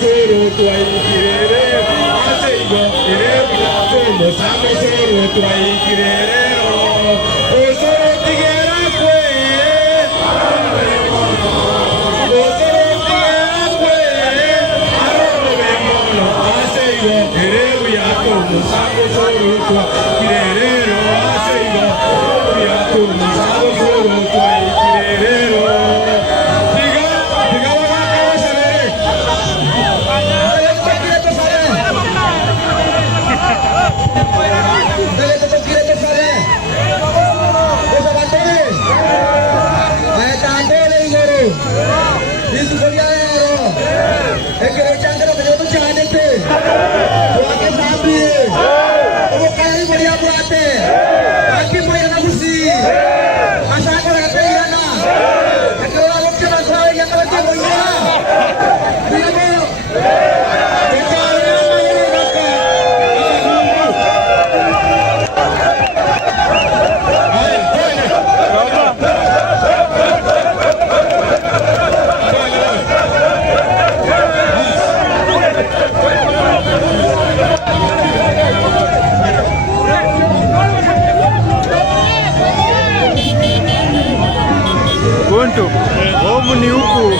solo tu hai querere, aseigo querere, como samo solo tu hai querere, o solo ti quiera pues, o solo ti quiera pues, ahora vemos lo aseigo querere, ya como samo solo tu hai querere, aseigo ya como samo solo tu hai querere. Vamos ni huku